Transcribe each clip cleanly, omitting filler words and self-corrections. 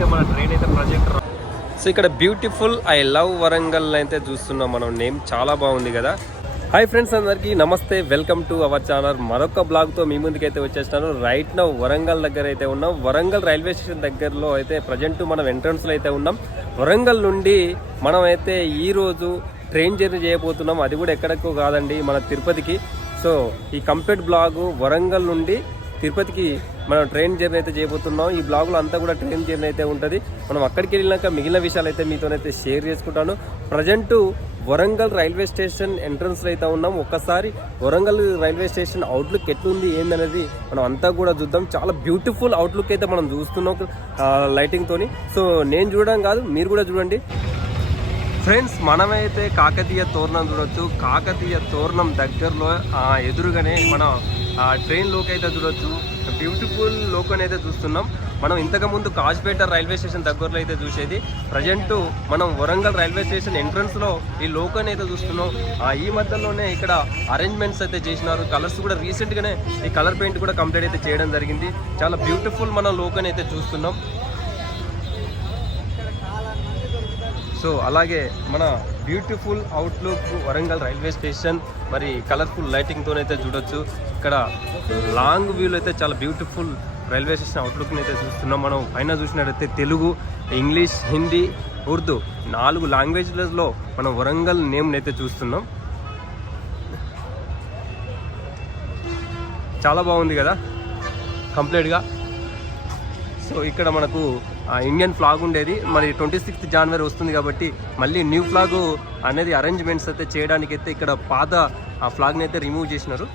అయితే మన ట్రైన్ అయితే ప్రజెంట్. సో ఇక్కడ బ్యూటిఫుల్ ఐ లవ్ వరంగల్ అయితే చూస్తున్నాం మనం. నేమ్ చాలా బాగుంది కదా. హాయ్ ఫ్రెండ్స్, అందరికీ నమస్తే, వెల్కమ్ టు అవర్ ఛానల్. మరొక బ్లాగ్తో మీ ముందుకైతే వచ్చేస్తాను. రైట్ నౌ వరంగల్ దగ్గర అయితే ఉన్నాం. వరంగల్ రైల్వే స్టేషన్ దగ్గరలో అయితే ప్రజెంట్ మనం ఎంట్రన్స్లో అయితే ఉన్నాం. వరంగల్ నుండి మనం అయితే ఈరోజు ట్రైన్ జర్నీ చేయబోతున్నాం. అది కూడా ఎక్కడికో కాదండి, మన తిరుపతికి. సో ఈ కంప్లీట్ బ్లాగు వరంగల్ నుండి తిరుపతికి మనం ట్రైన్ జర్నీ అయితే చేయబోతున్నాం. ఈ బ్లాగులో అంతా కూడా ట్రైన్ జర్నీ అయితే ఉంటుంది. మనం అక్కడికి వెళ్ళినాక మిగిలిన విషయాలు అయితే మీతోనైతే షేర్ చేసుకుంటాను. ప్రజెంట్ వరంగల్ రైల్వే స్టేషన్ ఎంట్రన్స్లో అయితే ఉన్నాం. ఒక్కసారి వరంగల్ రైల్వే స్టేషన్ అవుట్లుక్ ఎట్లుంది ఏందనేది మనం అంతా కూడా చూద్దాం. చాలా బ్యూటిఫుల్ అవుట్లుక్ అయితే మనం చూస్తున్నాం లైటింగ్తోని. సో నేను చూడడం కాదు, మీరు కూడా చూడండి ఫ్రెండ్స్. మనమైతే కాకతీయ తోరణం చూడొచ్చు. కాకతీయ తోరణం దగ్గరలో ఎదురుగానే మనం ట్రైన్ లోకి అయితే చూడొచ్చు. బ్యూటిఫుల్ లోకని అయితే చూస్తున్నాం. మనం ఇంతకుముందు కాజ్పేట రైల్వే స్టేషన్ దగ్గరలో అయితే చూసేది. ప్రజెంట్ మనం వరంగల్ రైల్వే స్టేషన్ ఎంట్రన్స్లో ఈ లోకని అయితే చూస్తున్నాం. ఈ మధ్యలోనే ఇక్కడ అరేంజ్మెంట్స్ అయితే చేసినారు. కలర్స్ కూడా రీసెంట్గానే ఈ కలర్ పెయింట్ కూడా కంప్లీట్ అయితే చేయడం జరిగింది. చాలా బ్యూటిఫుల్ మనం లోకని అయితే చూస్తున్నాం. సో అలాగే మన beautiful outlook Warangal railway station మరి కలర్ఫుల్ లైటింగ్తోనైతే చూడొచ్చు. ఇక్కడ లాంగ్ వ్యూలో అయితే చాలా బ్యూటిఫుల్ రైల్వే స్టేషన్ అవుట్లుక్ని అయితే చూస్తున్నాం. మనం పైన చూసినట్టయితే తెలుగు, ఇంగ్లీష్, హిందీ, ఉర్దూ 4 లాంగ్వేజ్లలో మనం వరంగల్ నేమ్ని అయితే చూస్తున్నాం. చాలా బాగుంది కదా కంప్లీట్గా. సో ఇక్కడ మనకు ఇండియన్ ఫ్లాగ్ ఉండేది, మరి 26 జనవరి వస్తుంది కాబట్టి మళ్ళీ న్యూ ఫ్లాగ్ అనేది అరేంజ్మెంట్స్ అయితే చేయడానికి అయితే ఇక్కడ పాత ఆ ఫ్లాగ్ని అయితే రిమూవ్ చేసినారు.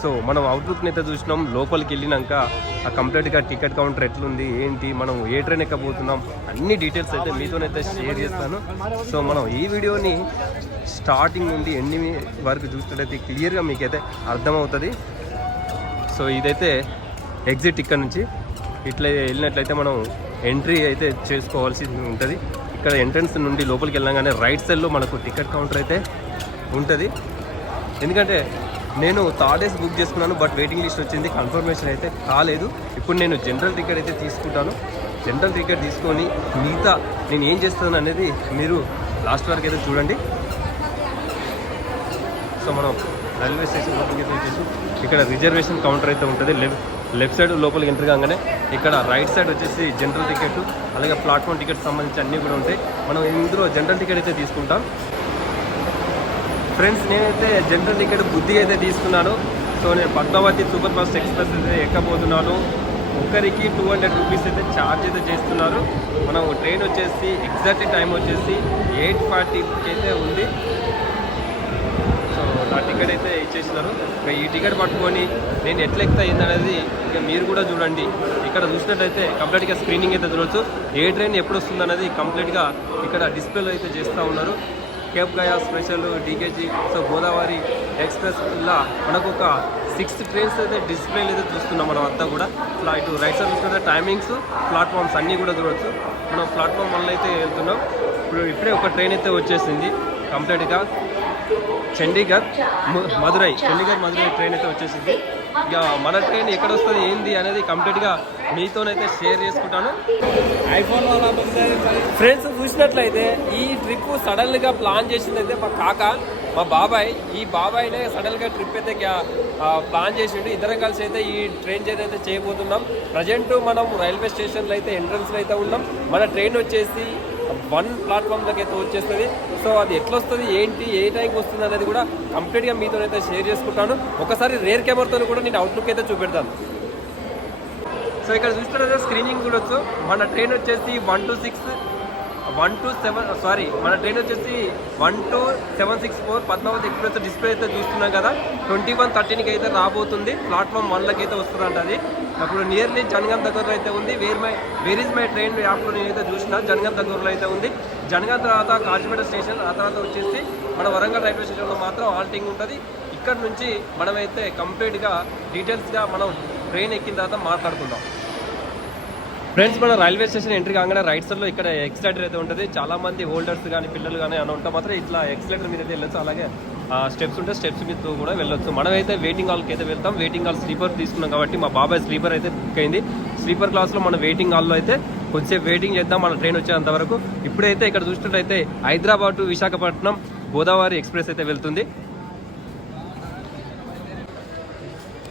సో మనం అవుట్లుక్ని అయితే చూసినాం. లోపలికి వెళ్ళినాక ఆ కంప్లీట్గా టికెట్ కౌంటర్ ఎట్లుంది ఏంటి, మనం ఏ ట్రైన్ ఎక్కబోతున్నాం అన్ని డీటెయిల్స్ అయితే మీతోనైతే షేర్ చేస్తాను. సో మనం ఈ వీడియోని స్టార్టింగ్ నుండి ఎండ్ వరకు చూసినట్టయితే క్లియర్గా మీకైతే అర్థమవుతుంది. సో ఇదైతే ఎగ్జిట్. ఇక్కడ నుంచి ఇట్లా వెళ్ళినట్లయితే మనం ఎంట్రీ అయితే చేసుకోవాల్సి ఉంటుంది. ఇక్కడ ఎంట్రన్స్ నుండి లోపలికి వెళ్ళగానే రైట్ సైడ్లో మనకు టికెట్ కౌంటర్ అయితే ఉంటుంది. ఎందుకంటే నేను థర్డ్ డేస్ బుక్ చేసుకున్నాను, బట్ వెయిటింగ్ లిస్ట్ వచ్చింది, కన్ఫర్మేషన్ అయితే కాలేదు. ఇప్పుడు నేను జనరల్ టికెట్ అయితే తీసుకుంటాను. జనరల్ టికెట్ తీసుకొని మిగతా నేను ఏం చేస్తాను అనేది మీరు లాస్ట్ వరకు అయితే చూడండి. సో మనం రైల్వే స్టేషన్ లోపలికి అయితే వచ్చేసి ఇక్కడ రిజర్వేషన్ కౌంటర్ అయితే ఉంటుంది. లెఫ్ట్ సైడ్ లోపలికి ఎంటర్ కాగానే ఇక్కడ రైట్ సైడ్ వచ్చేసి జనరల్ టికెట్, అలాగే ప్లాట్ఫామ్ టికెట్ సంబంధించి అన్నీ కూడా ఉంటాయి. మనం ఇందులో జనరల్ టికెట్ అయితే తీసుకుంటాం. ఫ్రెండ్స్ నేనైతే జనరల్ టికెట్ బుద్ధి అయితే తీసుకున్నాను. సో నేను పద్మావతి సూపర్ ఫాస్ట్ ఎక్స్ప్రెస్ అయితే ఎక్కబోతున్నాను. ఒక్కరికి 200 రూపీస్ అయితే ఛార్జ్ అయితే చేస్తున్నారు. మనం ట్రైన్ వచ్చేసి ఎగ్జాక్ట్ టైం వచ్చేసి 8:40కి అయితే ఉంది. నా టికెట్ అయితే ఇచ్చేసినారు. ఇక ఈ టికెట్ పట్టుకొని నేను ఎట్లా ఎక్కుతా ఏందనేది ఇక మీరు కూడా చూడండి. ఇక్కడ చూసినట్టయితే కంప్లీట్గా స్క్రీనింగ్ అయితే చూడవచ్చు. ఏ ట్రైన్ ఎప్పుడు వస్తుంది అనేది కంప్లీట్గా ఇక్కడ డిస్ప్లేలో అయితే చేస్తూ ఉన్నారు. కేప్ గయా స్పెషల్, డీకేజీ, సో గోదావరి ఎక్స్ప్రెస్, ఇలా మనకు ఒక 6 ట్రైన్స్ అయితే డిస్ప్లేలు అయితే చూస్తున్నాం మనం అంతా కూడా. ఇటు రైట్ సైడ్ చూసుకుంటే టైమింగ్స్, ప్లాట్ఫామ్స్ అన్నీ కూడా చూడవచ్చు. మనం ప్లాట్ఫామ్ వల్ల అయితే వెళ్తున్నాం. ఇప్పుడే ఒక ట్రైన్ అయితే వచ్చేసింది కంప్లీట్గా చండీగఢ్ మదురై ట్రైన్ అయితే వచ్చేసింది. ఇక మన ట్రైన్ ఎక్కడ వస్తుంది ఏంది అనేది కంప్లీట్గా మీతోనైతే షేర్ చేసుకుంటాను. ఫ్రెండ్స్ చూసినట్లయితే ఈ ట్రిప్ సడన్గా ప్లాన్ చేసింది అయితే మా బాబాయ్. ఈ బాబాయ్నే సడన్గా ట్రిప్ అయితే ప్లాన్ చేసిండు. ఇద్దరం కలిసి అయితే ఈ ట్రైన్ జర్నీ అయితే చేయబోతున్నాం. ప్రజెంట్ మనం రైల్వే స్టేషన్లో అయితే ఎంట్రన్స్లో అయితే ఉన్నాం. మన ట్రైన్ వచ్చేసి 1 ప్లాట్ఫామ్లోకి అయితే వచ్చేస్తుంది. సో అది ఎట్లా వస్తుంది ఏంటి, ఏ టైంకి వస్తుంది అనేది కూడా కంప్లీట్గా మీతోనైతే షేర్ చేసుకుంటాను. ఒకసారి రేర్ కెమెరాతో కూడా నేను అవుట్లుక్ అయితే చూపెడతాను. సో ఇక్కడ చూస్తున్నట్టు స్క్రీనింగ్ చూడొచ్చు. మన ట్రైన్ వచ్చేసి 12764 పద్మావతి ఎక్స్ప్రెస్ డిస్ప్లే అయితే చూస్తున్నాం కదా. 21:13కి అయితే రాబోతుంది. ప్లాట్ఫామ్ 1లోకి అయితే వస్తుందంట అది. అప్పుడు నియర్లీ జనగాం దగ్గరలో అయితే ఉంది. వేర్ ఇస్ మై ట్రైన్ యాప్లో నేనైతే చూసిన జనగాం దగ్గరలో అయితే ఉంది. జనగాం తర్వాత కాచిపేట స్టేషన్, ఆ తర్వాత వచ్చేసి మన వరంగల్ రైల్వే స్టేషన్లో మాత్రం హాల్టింగ్ ఉంటుంది. ఇక్కడ నుంచి మనమైతే కంప్లీట్గా డీటెయిల్స్గా మనం ట్రైన్ ఎక్కిన తర్వాత మాట్లాడుకుందాం. ఫ్రెండ్స్ మన రైల్వే స్టేషన్ ఎంట్రీ కాగానే రైట్ సైడ్లో ఇక్కడ ఎక్స్లేటర్ అయితే ఉంటుంది. చాలా మంది హోల్డర్స్ కానీ పిల్లలు కానీ అని ఉంటే మాత్రం ఇట్లా ఎక్స్లేటర్ మీద అయితే వెళ్ళొచ్చు. అలాగే స్టెప్స్ ఉంటే స్టెప్స్ మీద కూడా వెళ్ళొచ్చు. మనమైతే వెయిటింగ్ హాల్కి అయితే వెళ్తాం. వెయిటింగ్ హాల్ స్లీపర్ తీసుకున్నాం కాబట్టి మా బాబాయ్ స్లీపర్ అయితే బుక్ అయింది. స్లీపర్ క్లాస్లో మన వెయిటింగ్ హాల్లో అయితే కొద్దిసేపు వెయిటింగ్ చేద్దాం మన ట్రైన్ వచ్చేంత వరకు. ఇప్పుడైతే ఇక్కడ చూసినట్టయితే హైదరాబాద్ టు విశాఖపట్నం గోదావరి ఎక్స్ప్రెస్ అయితే వెళ్తుంది.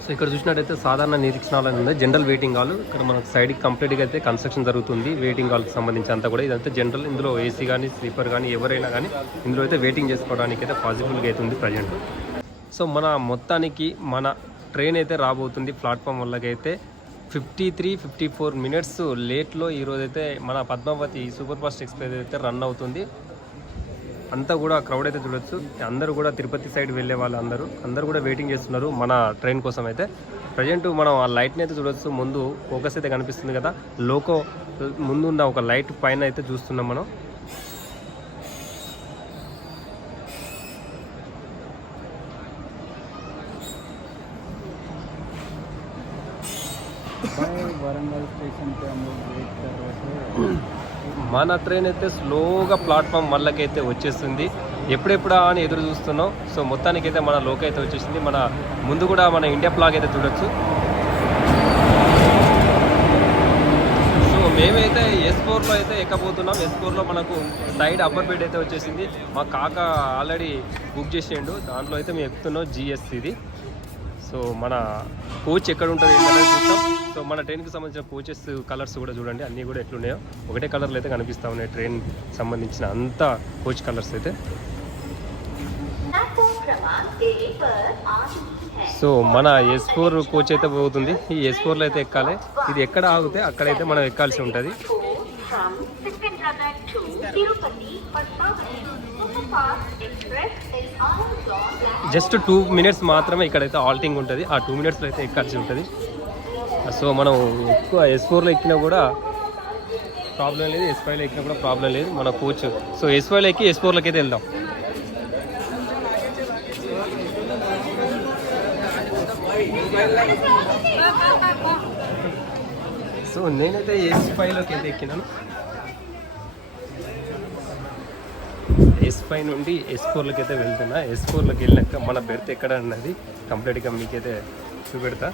సో ఇక్కడ చూసినట్టయితే సాధారణ నిరీక్షణాలు ఉంది. జనరల్ వెయిటింగ్ హాల్ ఇక్కడ మనకు సైడ్కి కంప్లీట్గా అయితే కన్స్ట్రక్షన్ జరుగుతుంది. వెయిటింగ్ హాల్కి సంబంధించి అంతా కూడా ఇదంతా జనరల్. ఇందులో ఏసీ కానీ స్లీపర్ కానీ ఎవరైనా కానీ ఇందులో అయితే వెయిటింగ్ చేసుకోవడానికి అయితే పాసిబుల్గా అవుతుంది ప్రజెంట్. సో మన మొత్తానికి మన ట్రైన్ అయితే రాబోతుంది. ప్లాట్ఫామ్ వల్లకైతే 53-54 మినిట్స్ లేట్లో ఈరోజైతే మన పద్మావతి సూపర్ ఫాస్ట్ ఎక్స్ప్రెస్ అయితే రన్ అవుతుంది. అంతా కూడా క్రౌడ్ అయితే చూడొచ్చు. అందరూ కూడా తిరుపతి సైడ్ వెళ్ళే వాళ్ళు అందరూ కూడా వెయిటింగ్ చేస్తున్నారు మన ట్రైన్ కోసం అయితే. ప్రజెంట్ మనం ఆ లైట్ని అయితే చూడొచ్చు. ముందు ఫోకస్ అయితే కనిపిస్తుంది కదా, లోకో ముందున్న ఒక లైట్ పైన అయితే చూస్తున్నాం మనం. మన ట్రైన్ అయితే స్లోగా ప్లాట్ఫామ్ వల్లకైతే వచ్చేస్తుంది. ఎప్పుడెప్పుడా అని ఎదురు చూస్తున్నాం. సో మొత్తానికైతే మన లోక అయితే వచ్చేసింది. మన ముందు కూడా మన ఇండియా ఫ్లాగ్ అయితే చూడొచ్చు. సో మేమైతే S4లో అయితే ఎక్కబోతున్నాం. S4లో మనకు సైడ్ అప్పర్ బెడ్ అయితే వచ్చేసింది. మా కాక ఆల్రెడీ బుక్ చేసేయండు. దాంట్లో అయితే మేము ఎక్కుతున్నాం GS ఇది. సో మన కోచ్ ఎక్కడ ఉంటుంది ఏంటనేది చూస్తాం. సో మన ట్రైన్కి సంబంధించిన కోచెస్ కలర్స్ కూడా చూడండి, అన్నీ కూడా ఎట్లున్నాయో ఒకటే కలర్లు అయితే కనిపిస్తూ ఉన్నాయి. ట్రైన్ సంబంధించిన అంతా కోచ్ కలర్స్ అయితే. సో మన S4 కోచ్ అయితే పోతుంది. ఈ S4లో అయితే ఎక్కాలి. ఇది ఎక్కడ ఆగితే అక్కడైతే మనం ఎక్కాల్సి ఉంటుంది. జస్ట్ 2 మినిట్స్ మాత్రమే ఇక్కడైతే ఆల్టింగ్ ఉంటుంది. ఆ 2 మినిట్స్లో అయితే ఎక్కాల్సి ఉంటుంది. సో మనం ఎక్కువ S4లో ఎక్కినా కూడా ప్రాబ్లం లేదు, S5లో ఎక్కినా కూడా ప్రాబ్లం లేదు మన కోచ్. సో S5లో ఎక్కి S4లోకి అయితే వెళ్దాం. సో నేనైతే S5లోకి అయితే ఎక్కినాను. S5 నుండి S4లోకి అయితే వెళ్తున్నా. S4లోకి వెళ్ళాక మన బెర్త్ ఎక్కడ అన్నది కంప్లీట్గా మీకైతే చూపెడతా.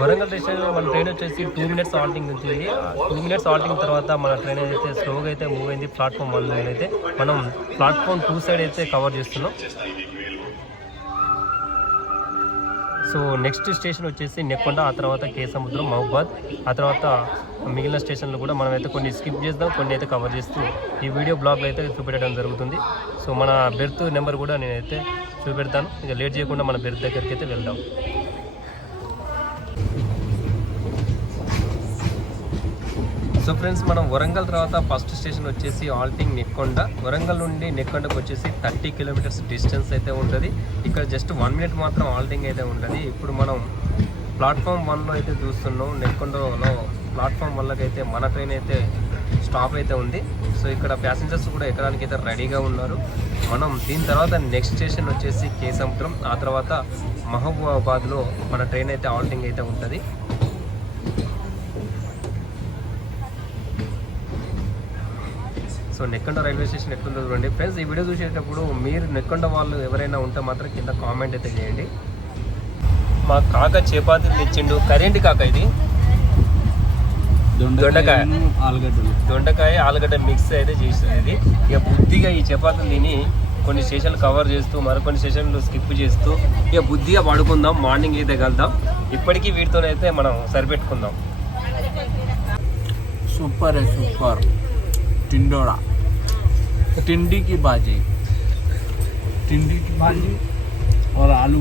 వరంగల్ స్టేషన్లో మన ట్రైన్ వచ్చేసి 2 మినిట్స్ ఆల్టింగ్ ఉంటుంది. 2 మినిట్స్ ఆల్టింగ్ తర్వాత మన ట్రైన్ అయితే స్లోగా అయితే మూవ్ అయింది. ప్లాట్ఫామ్ 1 అయితే మనం ప్లాట్ఫామ్ 2 సైడ్ అయితే కవర్ చేస్తున్నాం. సో నెక్స్ట్ స్టేషన్ వచ్చేసి నెక్కొండ, ఆ తర్వాత కేసముద్రం, మహబాద్, ఆ తర్వాత మిగిలిన స్టేషన్లు కూడా మనమైతే కొన్ని స్కిప్ చేద్దాం, కొన్ని అయితే కవర్ చేస్తూ ఈ వీడియో బ్లాగ్లో అయితే చూపెట్టడం జరుగుతుంది. సో మన బెర్త్ నెంబర్ కూడా నేనైతే చూపెడతాను. ఇక లేట్ చేయకుండా మన బెర్త్ దగ్గరికి అయితే వెళ్దాం. సో ఫ్రెండ్స్, మనం వరంగల్ తర్వాత ఫస్ట్ స్టేషన్ వచ్చేసి ఆల్టింగ్ నెక్కొండ. వరంగల్ నుండి నెక్కొండకు వచ్చేసి 30 కిలోమీటర్స్ డిస్టెన్స్ అయితే ఉంటుంది. ఇక్కడ జస్ట్ 1 మినిట్ మాత్రం ఆల్టింగ్ అయితే ఉంటుంది. ఇప్పుడు మనం ప్లాట్ఫామ్ 1లో అయితే చూస్తున్నాం. నెక్కొండలో ప్లాట్ఫామ్ 1 అయితే మన ట్రైన్ అయితే స్టాప్ అయితే ఉంది. సో ఇక్కడ ప్యాసింజర్స్ కూడా ఎక్కడానికి అయితే రెడీగా ఉన్నారు. మనం దీని తర్వాత నెక్స్ట్ స్టేషన్ వచ్చేసి కేసముద్రం, ఆ తర్వాత మహబూబాబాద్లో మన ట్రైన్ అయితే ఆల్టింగ్ అయితే ఉంటుంది. సో నెక్కొండ రైల్వే స్టేషన్ ఎట్లుందో చూడండి ఫ్రెండ్స్. ఈ వీడియో చూసేటప్పుడు మీరు నెక్కొండ వాళ్ళు ఎవరైనా ఉంటే మాత్రం కింద కామెంట్ అయితే చేయండి. మా కాక చపాతీలు తెచ్చిండు. కరెంట్ కాక ఇది దొండకాయ ఆలుగడ్డ మిక్స్ అయితే చేస్తుంది ఇది. ఇక బుద్ధిగా ఈ చపాతీలు తిని కొన్ని స్టేషన్లు కవర్ చేస్తూ మరికొన్ని స్టేషన్లు స్కిప్ చేస్తూ ఇక బుద్ధిగా పడుకుందాం. మార్నింగ్ అయితే కలుద్దాం. ఇప్పటికీ వీటితోనైతే మనం సరిపెట్టుకుందాం. సూపర్ సూపర్ टिंडोरा टिंडी की भाजी और आलू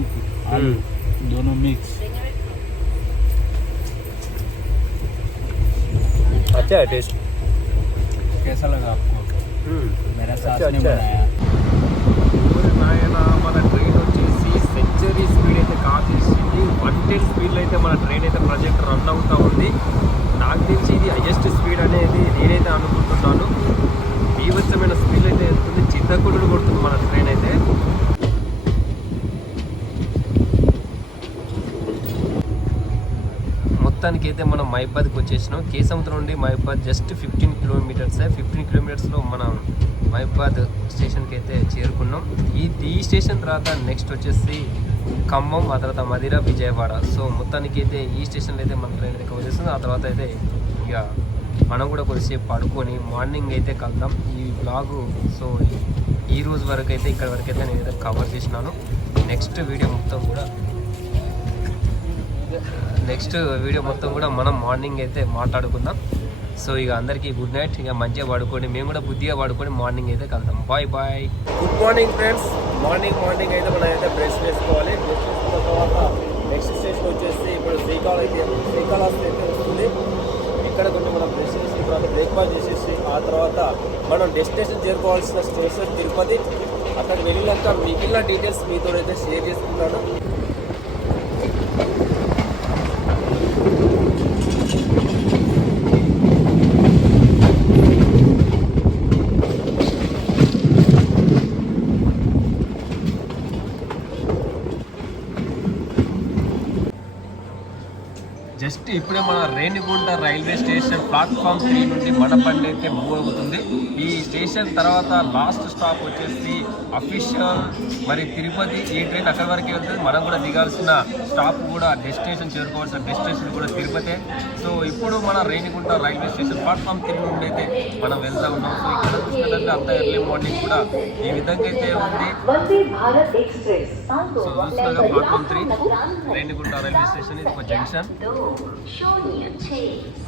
दोनों मिक्स. अच्छा है टेस्ट. कैसा लगा आपको? मेरा साथ ने बनाया. మన ట్రైన్ వచ్చేసి సెంచరీ స్పీడ్ అయితే కాల్ చేసింది. 110 స్పీడ్లో అయితే మన ట్రైన్ అయితే ప్రాజెక్ట్ రన్ అవుతూ ఉంది. నాకు తెలిసి ఇది హైయెస్ట్ స్పీడ్ అనేది నేనైతే అనుకుంటున్నాను. బీభత్సమైన స్పీడ్ అయితే వెళ్తుంది. చిత్తకుడులు కొడుతుంది మన ట్రైన్ అయితే. అయితే మనం మహిబాద్కి వచ్చేసినాం. కేసముద్రం నుండి మహిబాద్ జస్ట్ 15 కిలోమీటర్స్. 15 కిలోమీటర్స్లో మనం మహిబాద్ స్టేషన్కి అయితే చేరుకున్నాం. ఈ స్టేషన్ తర్వాత నెక్స్ట్ వచ్చేసి ఖమ్మం, ఆ తర్వాత మదిర, విజయవాడ. సో మొత్తానికి అయితే ఈ స్టేషన్లో అయితే మన ట్రైన్ అయితే కవర్ చేస్తుంది. ఆ తర్వాత అయితే ఇక మనం కూడా కొద్దిసేపు పడుకొని మార్నింగ్ అయితే కలుద్దాం. ఈ బ్లాగు సో ఈ రోజు వరకు అయితే ఇక్కడ వరకు అయితే నేనైతే కవర్ చేసినాను. నెక్స్ట్ వీడియో మొత్తం కూడా మనం మార్నింగ్ అయితే మాట్లాడుకుందాం. సో ఇక అందరికీ గుడ్ నైట్. ఇక మంచిగా పడుకోండి, మేము కూడా బుద్ధిగా పడుకొని మార్నింగ్ అయితే కలుద్దాం. Bye bye. Good morning friends. Morning అయితే మనం అయితే బ్రష్ చేసుకోవాలి. బ్రష్ చేసుకున్న తర్వాత నెక్స్ట్ స్టేషన్ వచ్చేసి ఇప్పుడు శ్రీకాళహస్తి అయితే వస్తుంది. ఇక్కడ కొంచెం మనం బ్రష్ చేసి తర్వాత బ్రేక్ఫాస్ట్ చేసేసి ఆ తర్వాత మనం డెస్టినేషన్ చేరుకోవాల్సిన స్టేషన్ తిరుపతి. అక్కడికి వెళ్ళినాక మిగిలిన డీటెయిల్స్ మీతో అయితే షేర్ చేసుకుంటాను. జస్ట్ ఇప్పుడే మన రేణిగుంట రైల్వే స్టేషన్ ప్లాట్ఫామ్ 3 నుండి మన బండి అయితే మూవ్ అవుతుంది. ఈ స్టేషన్ తర్వాత లాస్ట్ స్టాప్ వచ్చేసి అఫీషియల్ మరి తిరుపతి. ఈ ట్రైన్ అక్కడి వరకే వెళ్తుంది. మనం కూడా దిగాల్సిన స్టాప్ కూడా డెస్టినేషన్ చేరుకోవాల్సిన డెస్టినేషన్ కూడా తిరుపతి. సో ఇప్పుడు మన రేణిగుంట రైల్వే స్టేషన్ ప్లాట్ఫామ్ 3 నుండి అయితే మనం వెళ్తా ఉన్నాం. సో ఇక్కడ చూసినట్లయితే అంత ఎర్లీ మార్నింగ్ కూడా ఈ విధంగా అయితే ఉంది. సో చూస్తున్నా ప్లాట్ఫామ్ 3 రేణిగుంట రైల్వే స్టేషన్. ఇది ఒక జంక్షన్.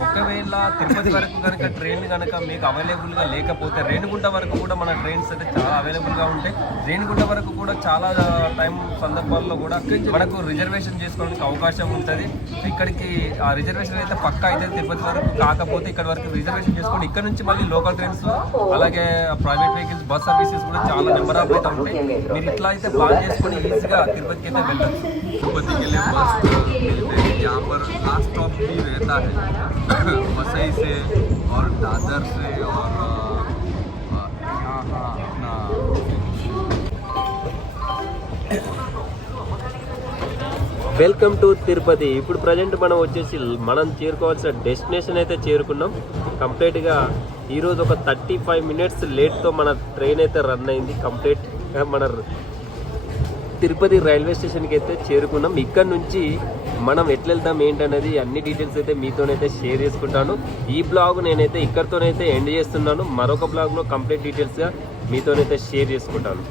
ఒకవేళ తిరుపతి వరకు కనుక ట్రైన్ కనుక మీకు అవైలబుల్గా లేకపోతే రేణిగుంట వరకు కూడా మన ట్రైన్స్ అయితే చాలా అవైలబుల్గా ఉంటాయి. రేణిగుంట వరకు కూడా చాలా టైం సందర్భాల్లో కూడా మనకు రిజర్వేషన్ చేసుకోవడానికి అవకాశం ఉంటుంది. ఇక్కడికి ఆ రిజర్వేషన్ అయితే పక్కా అయితే తిరుపతి వరకు కాకపోతే ఇక్కడ వరకు రిజర్వేషన్ చేసుకోండి. ఇక్కడ నుంచి మళ్ళీ లోకల్ ట్రైన్స్ అలాగే ప్రైవేట్ వెహికల్స్ బస్ సర్వీసెస్ కూడా చాలా నెంబర్ ఆఫ్ అయితే ఉంటాయి. మీరు ఇట్లా అయితే ప్లాన్ చేసుకొని ఈజీగా తిరుపతికి అయితే వెళ్ళచ్చు. తిరుపతికి వెళ్ళే బస్ यहाँ पर लास्ट स्टॉप भी रहता है वसई से और दादर से और यहाँ अपना వెల్కమ్ టు తిరుపతి. ఇప్పుడు ప్రజెంట్ మనం వచ్చేసి మనం చేరుకోవాల్సిన డెస్టినేషన్ అయితే చేరుకున్నాం. కంప్లీట్గా ఈరోజు ఒక 35 మినిట్స్ లేట్తో మన ట్రైన్ అయితే రన్ అయింది. కంప్లీట్గా మన తిరుపతి రైల్వే స్టేషన్కి అయితే చేరుకున్నాం. ఇక్కడ నుంచి మనం ఎట్లా వెళ్తాం ఏంటనేది అన్ని డీటెయిల్స్ అయితే మీతోనైతే షేర్ చేసుకుంటాను. ఈ బ్లాగ్ నేనైతే ఇక్కడితోనైతే ఎండ్ చేస్తున్నాను. మరొక బ్లాగ్లో కంప్లీట్ డీటెయిల్స్గా మీతోనైతే షేర్ చేసుకుంటాను.